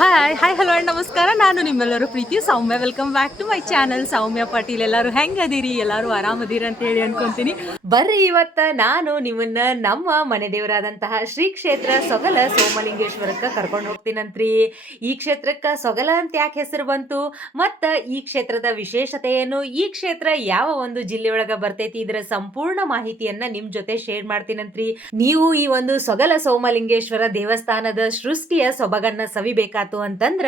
Hi hi hello and ನಮಸ್ಕಾರ ನಾನು ನಿಮ್ಮೆಲ್ಲರೂ ಪ್ರೀತಿ, Soumya. Welcome back to my channel Soumya Patil. ಎಲ್ಲರೂ ಹೆಂಗದಿರಿ? ಎಲ್ಲರೂ ಆರಾಮದಿರಿ ಅಂತ ಹೇಳಿ ಅನ್ಕೊಂತೀನಿ. ಬರ್ರಿ ಇವತ್ತ ನಾನು ನಿಮ್ಮನ್ನ ನಮ್ಮ ಮನೆ ದೇವರಾದಂತಹ ಶ್ರೀ ಕ್ಷೇತ್ರ ಸೊಗಲ ಸೋಮಲಿಂಗೇಶ್ವರಕ್ಕೆ ಕರ್ಕೊಂಡು ಹೋಗ್ತೀನಂತ್ರಿ. ಈ ಕ್ಷೇತ್ರಕ್ಕೆ ಸೊಗಲ ಅಂತ ಯಾಕೆ ಹೆಸರು ಬಂತು? ಮತ್ತ ಈ ಕ್ಷೇತ್ರದ ವಿಶೇಷತೆ ಏನು ಈ ಕ್ಷೇತ್ರ ಯಾವ ಒಂದು ಜಿಲ್ಲೆಯೊಳಗ ಬರ್ತೈತಿ? ಇದರ ಸಂಪೂರ್ಣ ಮಾಹಿತಿಯನ್ನ ನಿಮ್ ಜೊತೆ ಶೇರ್ ಮಾಡ್ತೀನಂತ್ರಿ. ನೀವು ಈ ಒಂದು ಸೊಗಲ ಸೋಮಲಿಂಗೇಶ್ವರ ದೇವಸ್ಥಾನದ ಸೃಷ್ಟಿಯ ಸೊಬಗನ್ನ ಸವಿಬೇಕಾತು ಅಂತಂದ್ರ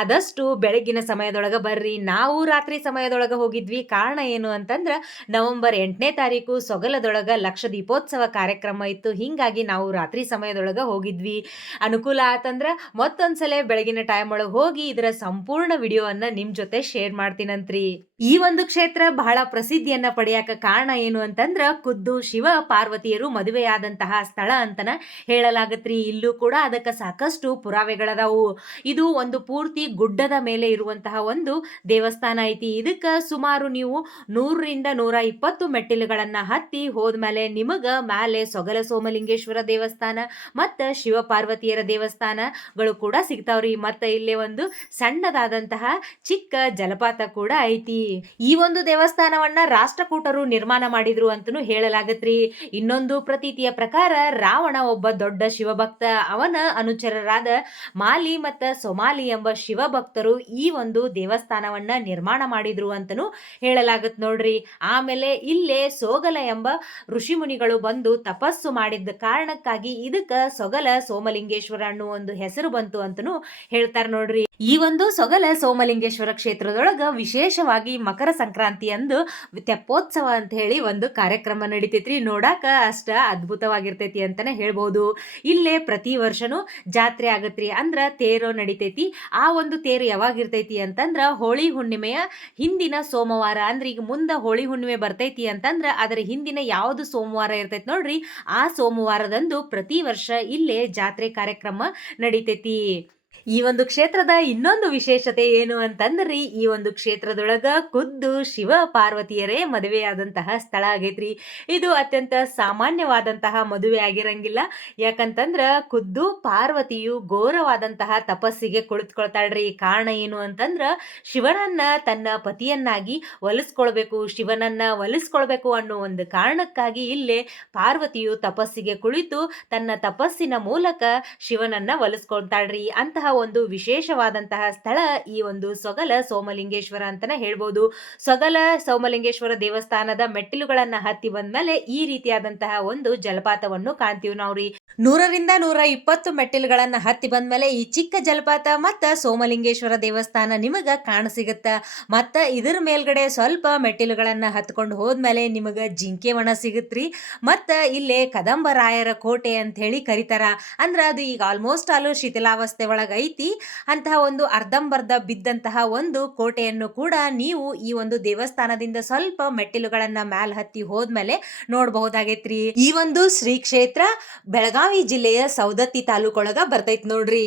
ಆದಷ್ಟು ಬೆಳಗಿನ ಸಮಯದೊಳಗ ಬರ್ರಿ. ನಾವು ರಾತ್ರಿ ಸಮಯದೊಳಗ ಹೋಗಿದ್ವಿ. ಕಾರಣ ಏನು ಅಂತಂದ್ರ ನವೆಂಬರ್ ಎಂಟನೇ ತಾರೀಕು ಸೊಗಲದೊಳಗ ಲಕ್ಷ ದೀಪೋತ್ಸವ ಕಾರ್ಯಕ್ರಮ ಇತ್ತು. ಹಿಂಗಾಗಿ ನಾವು ರಾತ್ರಿ ಸಮಯದೊಳಗ ಹೋಗಿದ್ವಿ. ಅನುಕೂಲ ಆತಂದ್ರ ಮತ್ತೊಂದ್ಸಲ ಬೆಳಗಿನ ಟೈಮ್ ಒಳಗೆ ಹೋಗಿ ಇದರ ಸಂಪೂರ್ಣ ವಿಡಿಯೋವನ್ನ ನಿಮ್ ಜೊತೆ ಶೇರ್ ಮಾಡ್ತೀನಂತ್ರಿ. ಈ ಒಂದು ಕ್ಷೇತ್ರ ಬಹಳ ಪ್ರಸಿದ್ಧಿಯನ್ನ ಪಡೆಯಕ ಕಾರಣ ಏನು ಅಂತಂದ್ರ ಖುದ್ದು, ಶಿವ, ಪಾರ್ವತಿಯರು ಮದುವೆಯಾದಂತಹ ಸ್ಥಳ ಅಂತನ ಹೇಳಲಾಗತ್ರಿ. ಇಲ್ಲೂ ಕೂಡ ಅದಕ್ಕೆ ಸಾಕಷ್ಟು ಪುರಾವೆಗಳದಾವು. ಇದು ಒಂದು ಪೂರ್ತಿ ಗುಡ್ಡದ ಮೇಲೆ ಇರುವಂತಹ ಒಂದು ದೇವಸ್ಥಾನ ಐತಿ. ಇದಕ್ಕ ಸುಮಾರು ನೀವು ನೂರರಿಂದ ನೂರ ಇಪ್ಪತ್ತು ಮೆಟ್ಟಿಲುಗಳನ್ನ ಹತ್ತಿ ಹೋದ್ಮೇಲೆ ನಿಮಗ ಮ್ಯಾಲೆ ಸೊಗಲ ಸೋಮಲಿಂಗೇಶ್ವರ ದೇವಸ್ಥಾನ ಮತ್ತ ಶಿವ ಪಾರ್ವತಿಯರ ದೇವಸ್ಥಾನಗಳು ಕೂಡ ಸಿಗ್ತಾವ್ರಿ. ಮತ್ತ ಇಲ್ಲೇ ಒಂದು ಸಣ್ಣದಾದಂತಹ ಚಿಕ್ಕ ಜಲಪಾತ ಕೂಡ ಐತಿ. ಈ ಒಂದು ದೇವಸ್ಥಾನವನ್ನ ರಾಷ್ಟ್ರಕೂಟರು ನಿರ್ಮಾಣ ಮಾಡಿದ್ರು ಅಂತನೂ ಹೇಳಲಾಗತ್ರಿ. ಇನ್ನೊಂದು ಪ್ರತೀತಿಯ ಪ್ರಕಾರ ರಾವಣ ಒಬ್ಬ ದೊಡ್ಡ ಶಿವಭಕ್ತ. ಅವನ ಅನುಚರರಾದ ಮಾಲಿ ಮತ್ತ ಸೊಮಾಲಿ ಎಂಬ ಶಿವಭಕ್ತರು ಈ ಒಂದು ದೇವಸ್ಥಾನವನ್ನ ನಿರ್ಮಾಣ ಮಾಡಿದ್ರು ಅಂತನೂ ಹೇಳಲಾಗತ್ ನೋಡ್ರಿ. ಆಮೇಲೆ ಇಲ್ಲೇ ಸೋಗಲ ಎಂಬ ಋಷಿ ಮುನಿಗಳು ಬಂದು ತಪಸ್ಸು ಮಾಡಿದ್ದ ಕಾರಣಕ್ಕಾಗಿ ಇದಕ್ಕ ಸೊಗಲ ಸೋಮಲಿಂಗೇಶ್ವರ ಅನ್ನೋ ಒಂದು ಹೆಸರು ಬಂತು ಅಂತನೂ ಹೇಳ್ತಾರ ನೋಡ್ರಿ. ಈ ಒಂದು ಸೊಗಲ ಸೋಮಲಿಂಗೇಶ್ವರ ಕ್ಷೇತ್ರದೊಳಗ ವಿಶೇಷವಾಗಿ ಮಕರ ಸಂಕ್ರಾಂತಿ ಅಂದು ತೆಪ್ಪೋತ್ಸವ ಅಂತ ಹೇಳಿ ಒಂದು ಕಾರ್ಯಕ್ರಮ ನಡಿತೈತ್ರಿ. ನೋಡಾಕ ಅಷ್ಟ ಅದ್ಭುತವಾಗಿರ್ತೈತಿ ಅಂತಾನೆ ಹೇಳ್ಬೋದು. ಇಲ್ಲೇ ಪ್ರತಿ ವರ್ಷನೂ ಜಾತ್ರೆ ಆಗತ್ರಿ. ಅಂದ್ರ ತೇರು ನಡಿತೈತಿ. ಆ ಒಂದು ತೇರು ಯಾವಾಗ ಇರ್ತೈತಿ ಅಂತಂದ್ರ ಹೋಳಿ ಹುಣ್ಣಿಮೆಯ ಹಿಂದಿನ ಸೋಮವಾರ. ಅಂದ್ರೆ ಈಗ ಮುಂದೆ ಹೋಳಿ ಹುಣ್ಣಿಮೆ ಬರ್ತೈತಿ ಅಂತಂದ್ರ ಅದರ ಹಿಂದಿನ ಯಾವುದು ಸೋಮವಾರ ಇರ್ತೈತಿ ನೋಡ್ರಿ. ಆ ಸೋಮವಾರದಂದು ಪ್ರತಿ ವರ್ಷ ಇಲ್ಲೇ ಜಾತ್ರೆ ಕಾರ್ಯಕ್ರಮ ನಡಿತೈತಿ. ಈ ಒಂದು ಕ್ಷೇತ್ರದ ಇನ್ನೊಂದು ವಿಶೇಷತೆ ಏನು ಅಂತಂದ್ರಿ? ಈ ಒಂದು ಕ್ಷೇತ್ರದೊಳಗ ಖುದ್ದು ಶಿವ ಪಾರ್ವತಿಯರೇ ಮದುವೆಯಾದಂತಹ ಸ್ಥಳ ಆಗೈತ್ರಿ. ಇದು ಅತ್ಯಂತ ಸಾಮಾನ್ಯವಾದಂತಹ ಮದುವೆ ಆಗಿರಂಗಿಲ್ಲ. ಯಾಕಂತಂದ್ರ ಖುದ್ದು ಪಾರ್ವತಿಯು ಘೋರವಾದಂತಹ ತಪಸ್ಸಿಗೆ ಕುಳಿತುಕೊಳ್ತಾಳ್ರಿ. ಕಾರಣ ಏನು ಅಂತಂದ್ರ ಶಿವನನ್ನ ತನ್ನ ಪತಿಯನ್ನಾಗಿ ಒಲಿಸ್ಕೊಳ್ಬೇಕು, ಶಿವನನ್ನ ಒಲಿಸ್ಕೊಳ್ಬೇಕು ಅನ್ನೋ ಒಂದು ಕಾರಣಕ್ಕಾಗಿ ಇಲ್ಲೇ ಪಾರ್ವತಿಯು ತಪಸ್ಸಿಗೆ ಕುಳಿತು ತನ್ನ ತಪಸ್ಸಿನ ಮೂಲಕ ಶಿವನನ್ನ ಒಲಿಸ್ಕೊಳ್ತಾಳ್ರಿ. ಅಂತಹ ಒಂದು ವಿಶೇಷವಾದಂತಹ ಸ್ಥಳ ಈ ಒಂದು ಸೊಗಲ ಸೋಮಲಿಂಗೇಶ್ವರ ಅಂತಾನೆ ಹೇಳ್ಬೋದು. ಸೊಗಲ ಸೋಮಲಿಂಗೇಶ್ವರ ದೇವಸ್ಥಾನದ ಮೆಟ್ಟಿಲುಗಳನ್ನ ಹತ್ತಿ ಬಂದ್ಮೇಲೆ ಈ ರೀತಿಯಾದಂತಹ ಒಂದು ಜಲಪಾತವನ್ನು ಕಾಣ್ತೀವಿ ರೀ ನೂರರಿಂದ ನೂರ ಇಪ್ಪತ್ತು ಮೆಟ್ಟಿಲುಗಳನ್ನ ಹತ್ತಿ ಬಂದ್ಮೇಲೆ ಈ ಚಿಕ್ಕ ಜಲಪಾತ ಮತ್ತ ಸೋಮಲಿಂಗೇಶ್ವರ ದೇವಸ್ಥಾನ ನಿಮಗ ಕಾಣಸಿಗತ್ತ ಮತ್ತ ಇದರ ಮೇಲ್ಗಡೆ ಸ್ವಲ್ಪ ಮೆಟ್ಟಿಲುಗಳನ್ನ ಹತ್ಕೊಂಡು ಹೋದ್ಮೇಲೆ ನಿಮಗ ಜಿಂಕೆ ವನ ಸಿಗತ್ರಿ. ಮತ್ತ ಇಲ್ಲೇ ಕದಂಬರಾಯರ ಕೋಟೆ ಅಂತ ಹೇಳಿ ಕರಿತಾರ. ಅಂದ್ರ ಅದು ಈಗ ಆಲ್ಮೋಸ್ಟ್ ಆಲು ಶಿಥಿಲಾವಸ್ಥೆ ಒಳಗ ಐತಿ. ಅಂತಹ ಒಂದು ಅರ್ಧಂಬರ್ಧ ಬಿದ್ದಂತಹ ಒಂದು ಕೋಟೆಯನ್ನು ಕೂಡ ನೀವು ಈ ಒಂದು ದೇವಸ್ಥಾನದಿಂದ ಸ್ವಲ್ಪ ಮೆಟ್ಟಿಲುಗಳನ್ನ ಮ್ಯಾಲ್ ಹತ್ತಿ ಹೋದ್ಮೇಲೆ ನೋಡಬಹುದಾಗೈತ್ರಿ. ಈ ಒಂದು ಶ್ರೀ ಕ್ಷೇತ್ರ ಬೆಳಗಾವಿ ಜಿಲ್ಲೆಯ ಸೌದತ್ತಿ ತಾಲೂಕೊಳಗ ಬರ್ತೈತಿ ನೋಡ್ರಿ.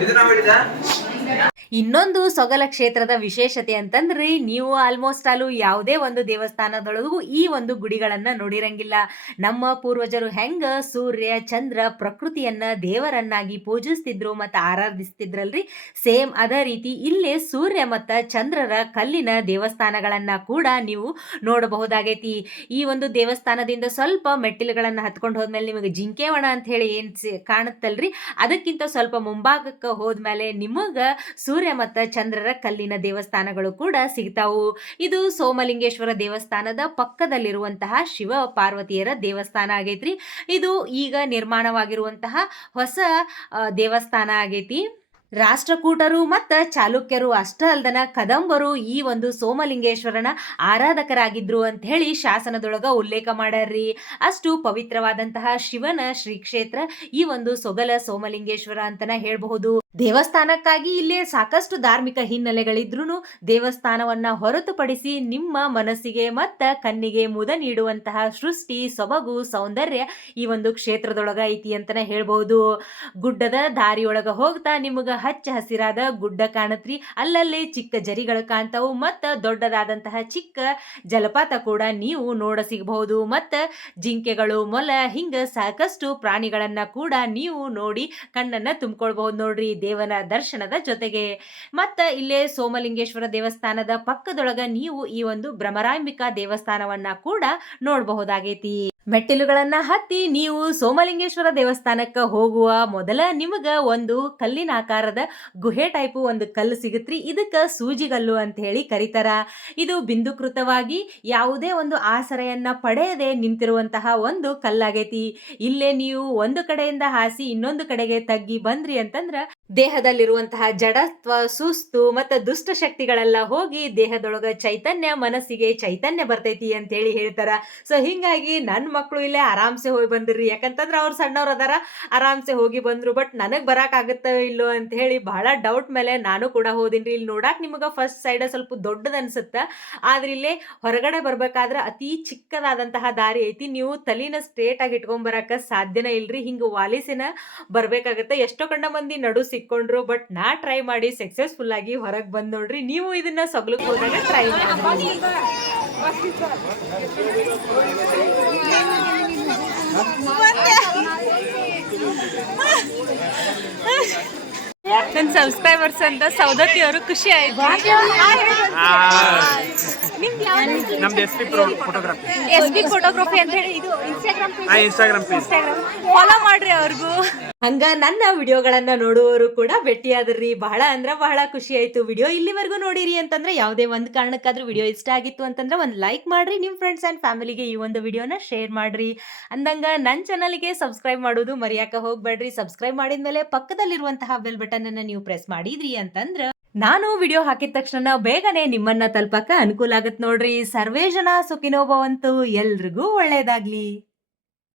ಇದನ್ನ ಮಾಡಿದ ಇನ್ನೊಂದು ಸೊಗಲ ಕ್ಷೇತ್ರದ ವಿಶೇಷತೆ ಅಂತಂದ್ರೆ ನೀವು ಆಲ್ಮೋಸ್ಟ್ ಆಲು ಯಾವುದೇ ಒಂದು ದೇವಸ್ಥಾನದೊಳಗೂ ಈ ಒಂದು ಗುಡಿಗಳನ್ನ ನೋಡಿರಂಗಿಲ್ಲ. ನಮ್ಮ ಪೂರ್ವಜರು ಹೆಂಗ ಸೂರ್ಯ, ಚಂದ್ರ, ಪ್ರಕೃತಿಯನ್ನ ದೇವರನ್ನಾಗಿ ಪೂಜಿಸ್ತಿದ್ರು ಮತ್ತು ಆರಾಧಿಸ್ತಿದ್ರಲ್ರಿ? ಸೇಮ್ ಅದೇ ರೀತಿ ಇಲ್ಲಿ ಸೂರ್ಯ ಮತ್ತು ಚಂದ್ರರ ಕಲ್ಲಿನ ದೇವಸ್ಥಾನಗಳನ್ನ ಕೂಡ ನೀವು ನೋಡಬಹುದಾಗೈತಿ. ಈ ಒಂದು ದೇವಸ್ಥಾನದಿಂದ ಸ್ವಲ್ಪ ಮೆಟ್ಟಿಲುಗಳನ್ನ ಹತ್ಕೊಂಡು ಹೋದ್ಮೇಲೆ ನಿಮಗೆ ಜಿಂಕೆವಣ ಅಂತ ಹೇಳಿ ಏನು ಕಾಣುತ್ತಲ್ರಿ? ಅದಕ್ಕಿಂತ ಸ್ವಲ್ಪ ಮುಂಭಾಗಕ್ಕೆ ಹೋದ್ಮೇಲೆ ನಿಮಗ ಸೂರ್ಯ ಮತ್ತು ಚಂದ್ರರ ಕಲ್ಲಿನ ದೇವಸ್ಥಾನಗಳು ಕೂಡ ಸಿಗ್ತಾವು. ಇದು ಸೋಮಲಿಂಗೇಶ್ವರ ದೇವಸ್ಥಾನದ ಪಕ್ಕದಲ್ಲಿರುವಂತಹ ಶಿವ ಪಾರ್ವತಿಯರ ದೇವಸ್ಥಾನ ಆಗೈತ್ರಿ. ಇದು ಈಗ ನಿರ್ಮಾಣವಾಗಿರುವಂತಹ ಹೊಸ ದೇವಸ್ಥಾನ ಆಗೈತಿ. ರಾಷ್ಟ್ರಕೂಟರು ಮತ್ತು ಚಾಲುಕ್ಯರು ಅಷ್ಟೇ ಅಲ್ದನ ಕದಂಬರು ಈ ಒಂದು ಸೋಮಲಿಂಗೇಶ್ವರನ ಆರಾಧಕರಾಗಿದ್ರು ಅಂತ ಹೇಳಿ ಶಾಸನದೊಳಗ ಉಲ್ಲೇಖ ಮಾಡ್ಯಾರ್ರಿ. ಅಷ್ಟು ಪವಿತ್ರವಾದಂತಹ ಶಿವನ ಶ್ರೀ ಕ್ಷೇತ್ರ ಈ ಒಂದು ಸೊಗಲ ಸೋಮಲಿಂಗೇಶ್ವರ ಅಂತನ ಹೇಳಬಹುದು. ದೇವಸ್ಥಾನಕ್ಕಾಗಿ ಇಲ್ಲಿ ಸಾಕಷ್ಟು ಧಾರ್ಮಿಕ ಹಿನ್ನೆಲೆಗಳಿದ್ರೂ ದೇವಸ್ಥಾನವನ್ನ ಹೊರತುಪಡಿಸಿ ನಿಮ್ಮ ಮನಸ್ಸಿಗೆ ಮತ್ತ ಕಣ್ಣಿಗೆ ಮುದ ನೀಡುವಂತಹ ಸೃಷ್ಟಿ, ಸೊಬಗು, ಸೌಂದರ್ಯ ಈ ಒಂದು ಕ್ಷೇತ್ರದೊಳಗ ಐತಿ ಅಂತಾನೆ ಹೇಳ್ಬಹುದು ಗುಡ್ಡದ ದಾರಿಯೊಳಗ ಹೋಗ್ತಾ ನಿಮಗ ಹಚ್ಚ ಹಸಿರಾದ ಗುಡ್ಡ ಕಾಣತ್ರಿ. ಅಲ್ಲಲ್ಲಿ ಚಿಕ್ಕ ಜರಿಗಳು ಕಾಣ್ತಾವು ಮತ್ತ ದೊಡ್ಡದಾದಂತಹ ಚಿಕ್ಕ ಜಲಪಾತ ಕೂಡ ನೀವು ನೋಡ ಸಿಗಬಹುದು ಮತ್ತ ಜಿಂಕೆಗಳು, ಮೊಲ, ಹಿಂಗ ಸಾಕಷ್ಟು ಪ್ರಾಣಿಗಳನ್ನ ಕೂಡ ನೀವು ನೋಡಿ ಕಣ್ಣನ್ನ ತುಂಬಿಕೊಳ್ಬಹುದು ನೋಡ್ರಿ. ದೇವನ ದರ್ಶನದ ಜೊತೆಗೆ. ಮತ್ತ ಇಲ್ಲೇ ಸೋಮಲಿಂಗೇಶ್ವರ ದೇವಸ್ಥಾನದ ಪಕ್ಕದೊಳಗ ನೀವು ಈ ಒಂದು ಭ್ರಮರಾಂಬಿಕಾ ದೇವಸ್ಥಾನವನ್ನ ಕೂಡ ನೋಡಬಹುದಾಗೈತಿ. ಮೆಟ್ಟಿಲುಗಳನ್ನ ಹತ್ತಿ ನೀವು ಸೋಮಲಿಂಗೇಶ್ವರ ದೇವಸ್ಥಾನಕ್ಕೆ ಹೋಗುವ ಮೊದಲ ನಿಮಗ ಒಂದು ಕಲ್ಲಿನ ಆಕಾರದ ಗುಹೆ ಟೈಪು ಒಂದು ಕಲ್ಲು ಸಿಗುತ್ತೆ ಇದಕ್ಕೆ ಸೂಜಿಗಲ್ಲು ಅಂತ ಹೇಳಿ ಕರೀತಾರ. ಇದು ಬಿಂದುಕೃತವಾಗಿ ಯಾವುದೇ ಒಂದು ಆಸರೆಯನ್ನ ಪಡೆಯದೆ ನಿಂತಿರುವಂತಹ ಒಂದು ಕಲ್ಲಾಗೈತಿ. ಇಲ್ಲೇ ನೀವು ಒಂದು ಕಡೆಯಿಂದ ಹಾಸಿ ಇನ್ನೊಂದು ಕಡೆಗೆ ತಗ್ಗಿ ಬಂದ್ರಿ ಅಂತಂದ್ರ ದೇಹದಲ್ಲಿರುವಂತಹ ಜಡತ್ವ ಸುಸ್ತು ಮತ್ತು ದುಷ್ಟ ಶಕ್ತಿಗಳೆಲ್ಲ ಹೋಗಿ ದೇಹದೊಳಗ ಚೈತನ್ಯ ಮನಸ್ಸಿಗೆ ಚೈತನ್ಯ ಬರ್ತೈತಿ ಅಂತ ಹೇಳಿ ಹೇಳ್ತಾರ. ಸೊ ಹಿಂಗಾಗಿ ನನ್ನ ಮಕ್ಕಳು ಇಲ್ಲೇ ಆರಾಮ್ಸೆ ಹೋಗಿ ಬಂದ್ರಿ ಯಾಕಂತಂದ್ರೆ ಅವ್ರು ಸಣ್ಣವ್ರು ಅದಾರ, ಆರಾಮ್ಸೆ ಹೋಗಿ ಬಂದ್ರು. ಬಟ್ ನನಗೆ ಬರಕ್ ಆಗತ್ತೋ ಇಲ್ಲೋ ಅಂತ ಹೇಳಿ ಬಹಳ ಡೌಟ್ ಮೇಲೆ ನಾನು ಕೂಡ ಹೋದಿನ್ರಿ. ಇಲ್ಲಿ ನೋಡಕ್ಕೆ ನಿಮಗೆ ಫಸ್ಟ್ ಸೈಡ ಸ್ವಲ್ಪ ದೊಡ್ಡದು ಅನ್ಸುತ್ತೆ. ಆದ್ರೆ ಇಲ್ಲೇ ಹೊರಗಡೆ ಬರಬೇಕಾದ್ರೆ ಅತಿ ಚಿಕ್ಕದಾದಂತಹ ದಾರಿ ಐತಿ. ನೀವು ತಲಿನ ಸ್ಟ್ರೇಟ್ ಆಗಿ ಇಟ್ಕೊಂಡ್ ಬರಕ ಸಾಧ್ಯನೇ ಇಲ್ರಿ. ಹಿಂಗ ವಾಲಿಸಿನ ಬರ್ಬೇಕಾಗತ್ತೆ. ಎಷ್ಟೋ ಕಂಡ ಮಂದಿ ನಡು ಸಿಕ್ಕೊಂಡ್ರು ಬಟ್ ನಾ ಟ್ರೈ ಮಾಡಿ ಸಕ್ಸಸ್ಫುಲ್ ಆಗಿ ಹೊರಗೆ ಬಂದ್ ನೋಡ್ರಿ ನೀವು ಇದನ್ನ ಸೊಗ್ಲಕ್ಕೆ ಹೋದಾಗ ಟ್ರೈ ಮಾಡಿ. ನನ್ನ ಸಬ್ಸ್ಕ್ರೈಬರ್ಸ್ ಅಂತ ಸೌದತ್ತಿ ಅವರು ಖುಷಿ ಆಯ್ತು. ನಿಮ್ದು S P pro photography S P photography ಅಂತ ಹೇಳಿ ಇದು ಇನ್ಸ್ಟಾಗ್ರಾಮ್ ಆ ಇನ್ಸ್ಟಾಗ್ರಾಮ್ ಪೇಜ್ ಫಾಲೋ ಮಾಡ್ರಿ ಅವ್ರಿಗೂ. ಹಂಗ ನನ್ನ ವಿಡಿಯೋಗಳನ್ನ ನೋಡುವವರು ಕೂಡ ಭೇಟಿಯಾದ್ರಿ. ಬಹಳ ಅಂದ್ರ ಬಹಳ ಖುಷಿ ಆಯ್ತು. ವಿಡಿಯೋ ಇಲ್ಲಿವರೆಗೂ ನೋಡಿರಿ ಅಂತಂದ್ರೆ ಯಾವುದೇ ಒಂದು ಕಾರಣಕ್ಕಾದ್ರೂ ವಿಡಿಯೋ ಇಷ್ಟ ಆಗಿತ್ತು ಅಂತಂದ್ರೆ ಒಂದು ಲೈಕ್ ಮಾಡ್ರಿ. ನಿಮ್ಮ ಫ್ರೆಂಡ್ಸ್ ಆ್ಯಂಡ್ ಫ್ಯಾಮಿಲಿಗೆ ಈ ಒಂದು ವಿಡಿಯೋನ ಶೇರ್ ಮಾಡ್ರಿ. ಅಂದಂಗ ನನ್ನ ಚಾನಲ್ಗೆ ಸಬ್ಸ್ಕ್ರೈಬ್ ಮಾಡೋದು ಮರೆಯಾಕ ಹೋಗ್ಬೇಡ್ರಿ. ಸಬ್ಸ್ಕ್ರೈಬ್ ಮಾಡಿದ್ಮೇಲೆ ಪಕ್ಕದಲ್ಲಿರುವಂತಹ ಬೆಲ್ ಬಟನ್ ಅನ್ನ ನೀವು ಪ್ರೆಸ್ ಮಾಡಿದ್ರಿ ಅಂತಂದ್ರ ನಾನು ವಿಡಿಯೋ ಹಾಕಿದ ತಕ್ಷಣ ಬೇಗನೆ ನಿಮ್ಮನ್ನ ತಲುಪಕ್ಕ ಅನುಕೂಲ ಆಗುತ್ತೆ ನೋಡ್ರಿ. ಸರ್ವೇ ಜನ ಸುಖಿನೋಭವಂತೂ ಎಲ್ರಿಗೂ ಒಳ್ಳೇದಾಗ್ಲಿ.